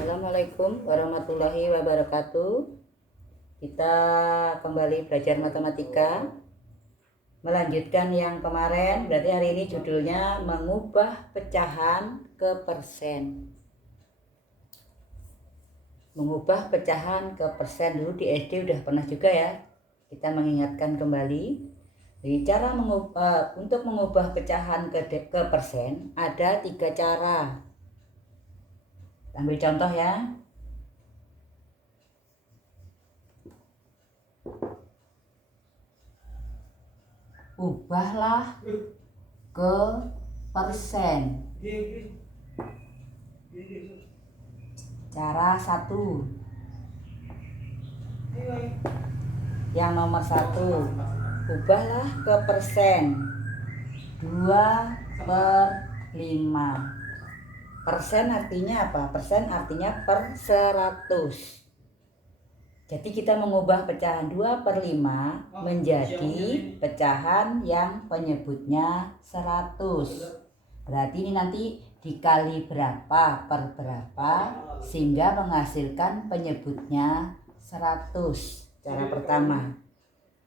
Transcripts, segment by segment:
Assalamualaikum warahmatullahi wabarakatuh. Kita kembali belajar matematika. Melanjutkan yang kemarin, berarti hari ini judulnya mengubah pecahan ke persen. Mengubah pecahan ke persen, dulu di SD udah pernah juga ya. Kita mengingatkan kembali. Jadi cara untuk mengubah pecahan ke persen ada 3 cara. Ambil contoh ya. Ubahlah ke persen. Cara 1. Yang nomor 1, ubahlah ke persen. 2/5. Persen artinya apa? Persen artinya per 100. Jadi kita mengubah pecahan 2/5 menjadi pecahan yang penyebutnya 100. Berarti ini nanti dikali berapa per berapa sehingga menghasilkan penyebutnya 100. Cara pertama.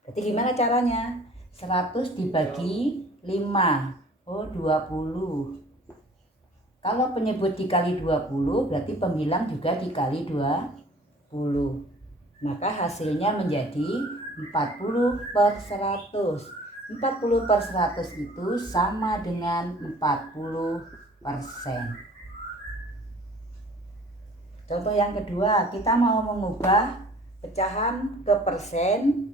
Berarti gimana caranya? 100 dibagi 5. Oh, 20. Kalau penyebut dikali 20 berarti pembilang juga dikali 20. Maka hasilnya menjadi 40/100. 40/100 itu sama dengan 40%. Contoh yang kedua, kita mau mengubah pecahan ke persen.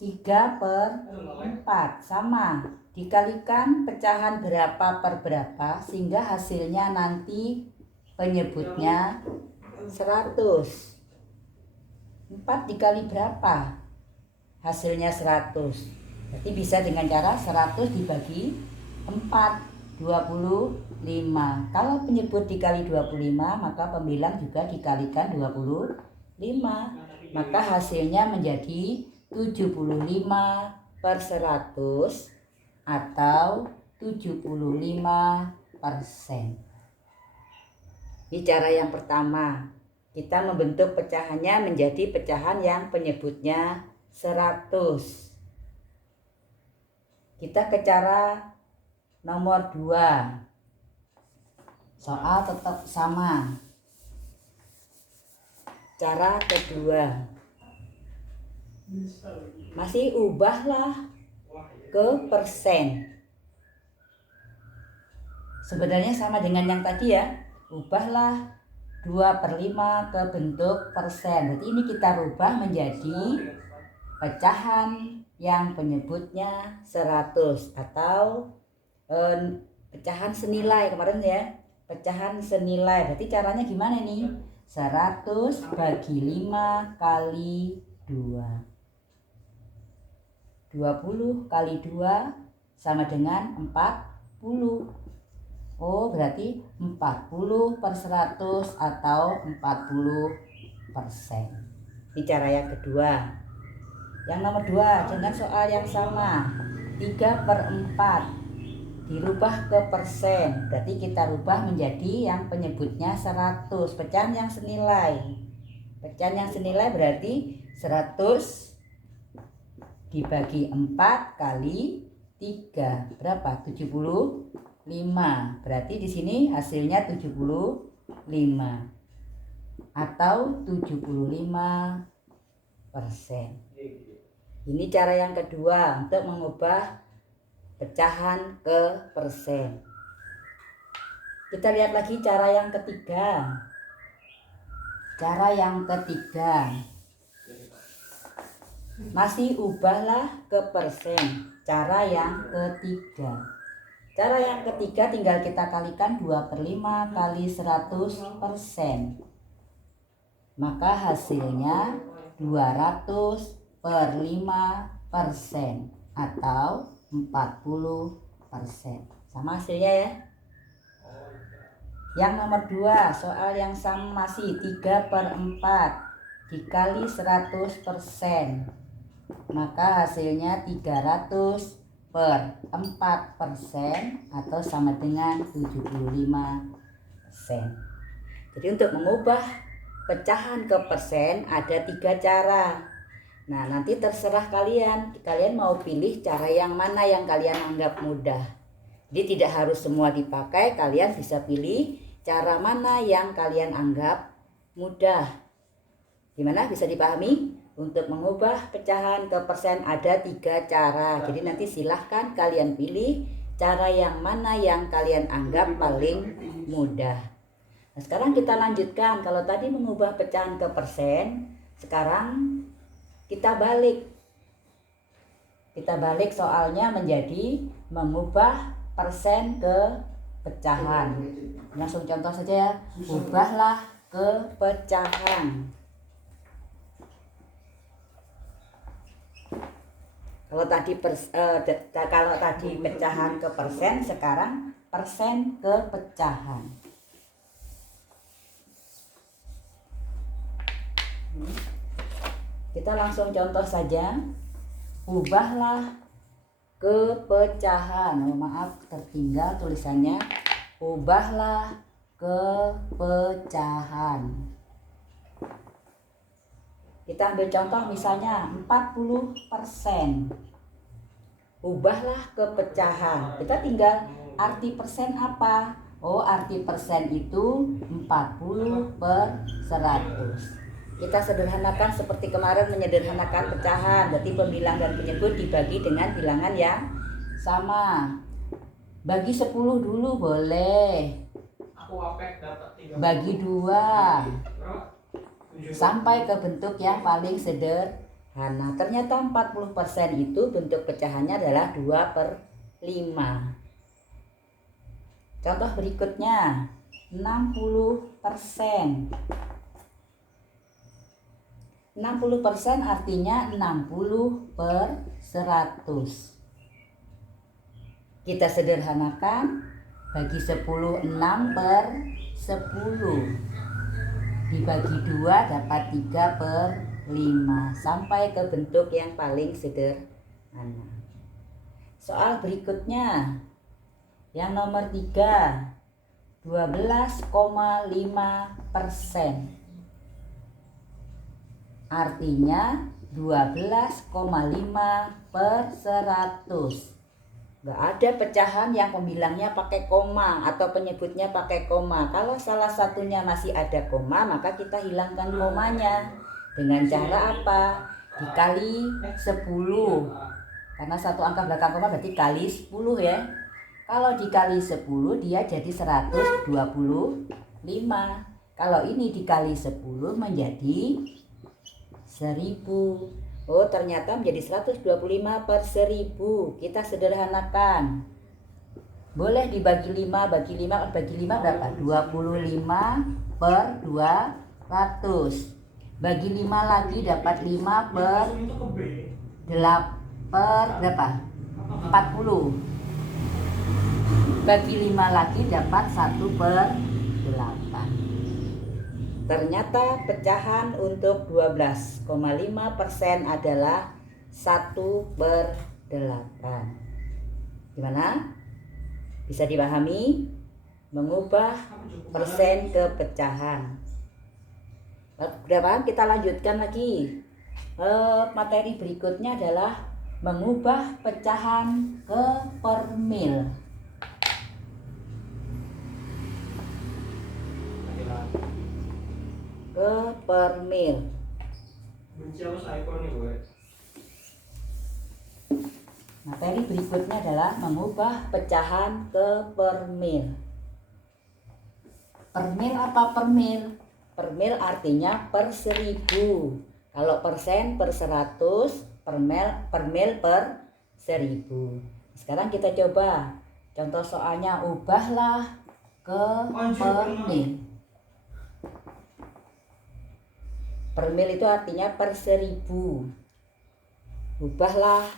3/4 sama, dikalikan pecahan berapa per berapa sehingga hasilnya nanti penyebutnya 100. 4 dikali berapa? Hasilnya 100. Berarti bisa dengan cara 100 dibagi 4, 25. Kalau penyebut dikali 25, maka pembilang juga dikalikan 25. Maka hasilnya menjadi 75/100 atau 75%. Ini cara yang pertama. Kita membentuk pecahannya menjadi pecahan yang penyebutnya 100. Kita ke cara nomor 2. Soal tetap sama. Cara kedua. Masih ubahlah ke persen. Sebenarnya sama dengan yang tadi ya. Ubahlah 2/5 ke bentuk persen. Berarti ini kita rubah menjadi pecahan yang penyebutnya 100 atau pecahan senilai kemarin ya. Pecahan senilai. Berarti caranya gimana nih? 100 bagi 5 kali 2. 20 kali 2 sama dengan 40. Oh, berarti 40/100 atau 40%. Ini cara yang kedua. Yang nomor 2, dengan soal yang sama. 3/4 dirubah ke persen. Berarti kita rubah menjadi yang penyebutnya 100. Pecahan yang senilai. Pecahan yang senilai berarti 100 dibagi 4 kali 3 berapa? 75. Berarti di sini hasilnya 75 atau 75%. Ini cara yang kedua untuk mengubah pecahan ke persen. Kita lihat lagi cara yang ketiga. Cara yang ketiga. Masih ubahlah ke persen. Cara yang ketiga. Cara yang ketiga tinggal kita kalikan 2/5 kali 100%. Maka hasilnya 200/5% atau 40%. Sama hasilnya ya. Yang nomor 2, soal yang sama masih 3/4 dikali 100%. Maka hasilnya 300/4% atau sama dengan 75%. Jadi untuk mengubah pecahan ke persen ada 3 cara. Nah, nanti terserah kalian mau pilih cara yang mana yang kalian anggap mudah. Jadi tidak harus semua dipakai, kalian bisa pilih cara mana yang kalian anggap mudah. Gimana, bisa dipahami? Untuk mengubah pecahan ke persen ada 3 cara. Jadi nanti silahkan kalian pilih cara yang mana yang kalian anggap paling mudah. Nah, sekarang kita lanjutkan. Kalau tadi mengubah pecahan ke persen, sekarang kita balik. Kita balik soalnya menjadi mengubah persen ke pecahan. Langsung contoh saja ya. Ubahlah ke pecahan. Kalau tadi pecahan ke persen, sekarang persen ke pecahan. Kita langsung contoh saja. Ubahlah ke pecahan. Oh, maaf, tertinggal tulisannya. Ubahlah ke pecahan. Kita ambil contoh misalnya 40%. Ubahlah ke pecahan. Kita tinggal arti persen apa? Oh, arti persen itu 40/100. Kita sederhanakan seperti kemarin menyederhanakan pecahan. Berarti pembilang dan penyebut dibagi dengan bilangan yang sama. Bagi 10 dulu boleh. Bagi 2. Sampai ke bentuk yang paling sederhana. Ternyata 40% itu bentuk pecahannya adalah 2/5. Contoh berikutnya 60%. 60% artinya 60/100. Kita sederhanakan, bagi 10 6/10. Dibagi 2 dapat 3/5 sampai ke bentuk yang paling sederhana. Soal berikutnya yang nomor 3, 12,5%. Artinya 12,5/100. Nggak ada pecahan yang pembilangnya pakai koma atau penyebutnya pakai koma. Kalau salah satunya masih ada koma, maka kita hilangkan komanya. Dengan cara apa? Dikali 10. Karena satu angka belakang koma berarti kali 10 ya. Kalau dikali 10 dia jadi 125. Kalau ini dikali 10 menjadi 1000. Oh, ternyata menjadi 125/1000. Kita sederhanakan. Boleh dibagi 5, bagi 5 berapa? 25/200. Bagi 5 lagi dapat 40. Bagi 5 lagi dapat 1/8. Ternyata pecahan untuk 12,5% adalah 1/8. Gimana? Bisa dipahami? Mengubah persen ke pecahan. Udah paham? Kita lanjutkan lagi. Materi berikutnya adalah mengubah pecahan ke permil. Ke permil. Materi berikutnya adalah mengubah pecahan ke permil. Permil apa permil? Permil artinya per 1000. Kalau persen per 100, permil per 1000. Sekarang kita coba contoh soalnya. Ubahlah ke permil. Permil itu artinya per 1000. Ubahlah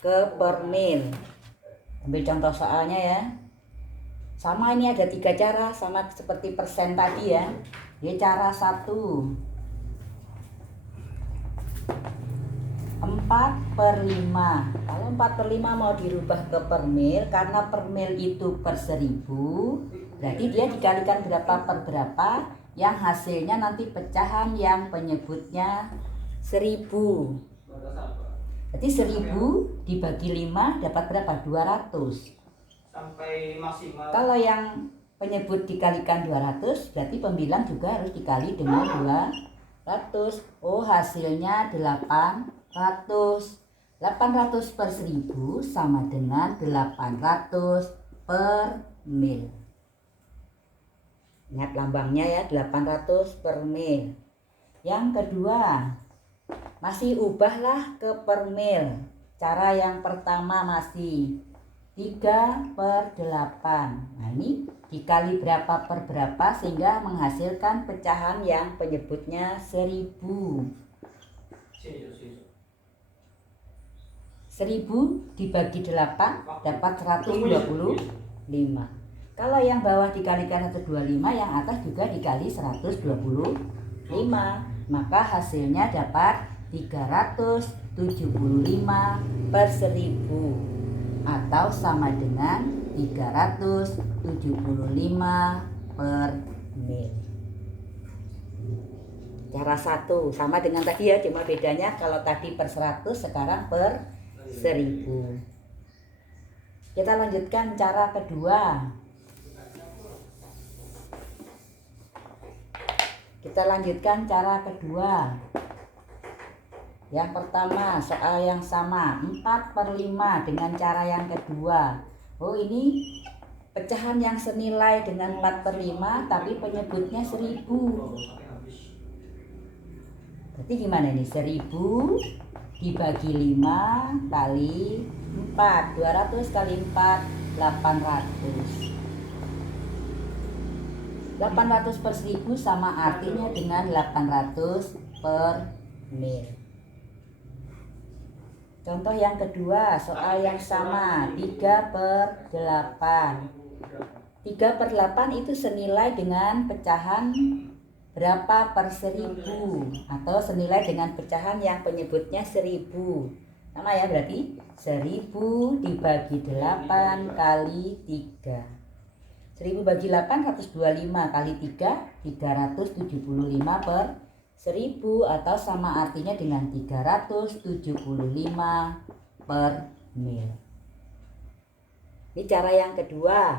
ke permil. Ambil contoh soalnya ya. Sama, ini ada 3 cara, sama seperti persen tadi ya. Ini cara 1. 4/5. Kalau 4/5 mau dirubah ke permil, karena permil itu per 1000, Berarti dia dikalikan berapa per berapa, yang hasilnya nanti pecahan yang penyebutnya 1000. Berarti 1000 dibagi 5 dapat berapa? 200. Sampai maksimal. Kalau yang penyebut dikalikan 200, berarti pembilang juga harus dikali dengan 200. Oh, hasilnya 800. 800 per 1000 sama dengan 800 per mil. Ingat lambangnya ya, 800 per mil. Yang kedua, masih ubahlah ke per mil. Cara yang pertama masih 3 per 8. Nah, ini dikali berapa per berapa sehingga menghasilkan pecahan yang penyebutnya 1000. 1000 dibagi 8 dapat 125. Kalau yang bawah dikalikan 125, yang atas juga dikali 125. Maka hasilnya dapat 375 per 1000 atau sama dengan 375 per mil. Cara satu sama dengan tadi ya, cuma bedanya kalau tadi per 100 sekarang per 1000. Kita lanjutkan cara kedua. Yang pertama soal yang sama 4 per 5 dengan cara yang kedua. Oh, ini pecahan yang senilai dengan 4 per 5 tapi penyebutnya 1000. Berarti gimana nih? 1000 dibagi 5 kali 4. 200 kali 4 800. 800 per 1000 sama artinya dengan 800 per mil. Contoh yang kedua, soal yang sama 3 per 8. 3 per 8 itu senilai dengan pecahan berapa per 1000 atau senilai dengan pecahan yang penyebutnya 1000. Sama ya, berarti 1000 dibagi 8 kali 3. 1000 bagi 8 125 kali 3 375 per 1000 atau sama artinya dengan 375 per mil. Ini cara yang kedua.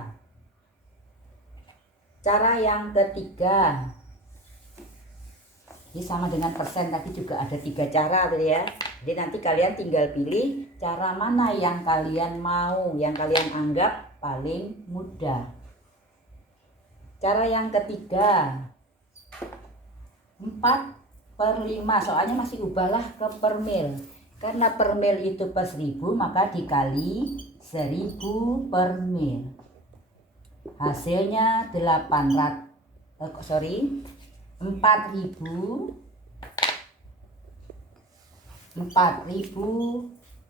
Cara yang ketiga. Ini sama dengan persen, tadi juga ada 3 cara tadi ya. Jadi nanti kalian tinggal pilih cara mana yang kalian mau, yang kalian anggap paling mudah. Cara yang ketiga 4 per 5, soalnya masih ubahlah ke per mil. Karena per mil itu per 1000, maka dikali 1000 per mil. Hasilnya 4000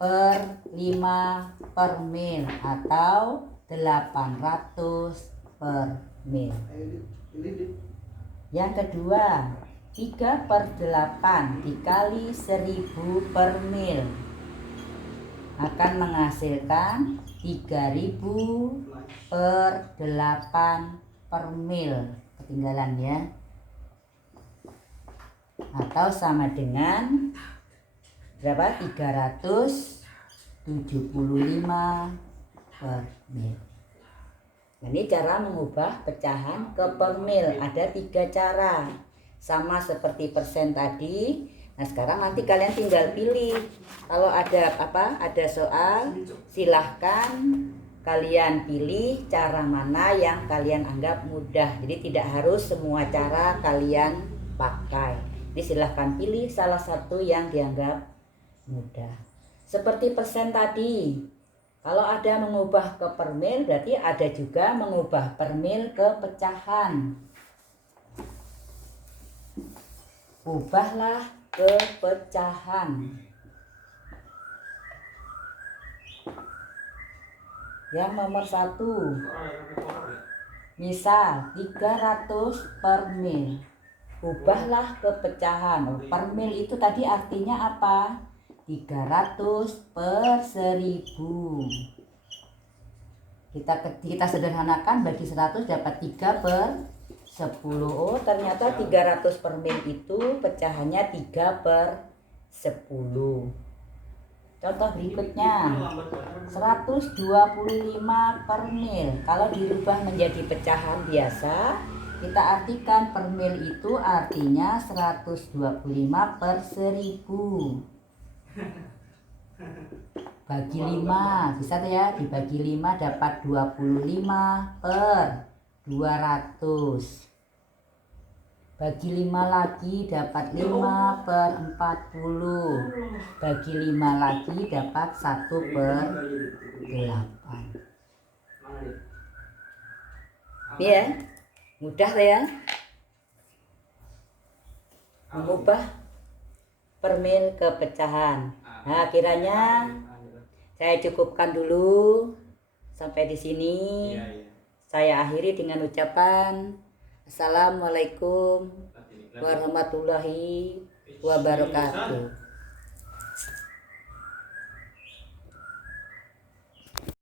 per 5 per mil atau 800 per mil. Yang kedua 3 per 8 dikali 1000 per mil akan menghasilkan 3000 per 8 per mil. Ketinggalan ya. Atau sama dengan berapa? 375 per mil. Ini cara mengubah pecahan ke per mil. Ada 3 cara. Sama seperti persen tadi. Nah, sekarang nanti kalian tinggal pilih. Kalau ada soal, silahkan kalian pilih cara mana yang kalian anggap mudah. Jadi tidak harus semua cara kalian pakai. Jadi silahkan pilih salah satu yang dianggap mudah. Seperti persen tadi. Kalau ada mengubah ke per mil, berarti ada juga mengubah per mil ke pecahan. Ubahlah ke pecahan. Yang nomor 1, misal 300 per mil. Ubahlah ke pecahan. Per mil itu tadi artinya apa? 300 per 1000. kita sederhanakan, bagi 100 dapat 3/10. Oh, ternyata 300 per mil itu pecahannya 3/10. Contoh berikutnya, 125 per mil. Kalau dirubah menjadi pecahan biasa, kita artikan per mil itu artinya 125 per 1000. Bagi 5, bisa tuh ya, dibagi 5 dapat 25 per 200. Bagi 5 lagi dapat 5 per 40. Bagi 5 lagi dapat 1/8. Ya, mudah ya mengubah per mil ke pecahan. Nah, kiranya saya cukupkan dulu sampai di sini. Saya akhiri dengan ucapan Assalamualaikum warahmatullahi wabarakatuh.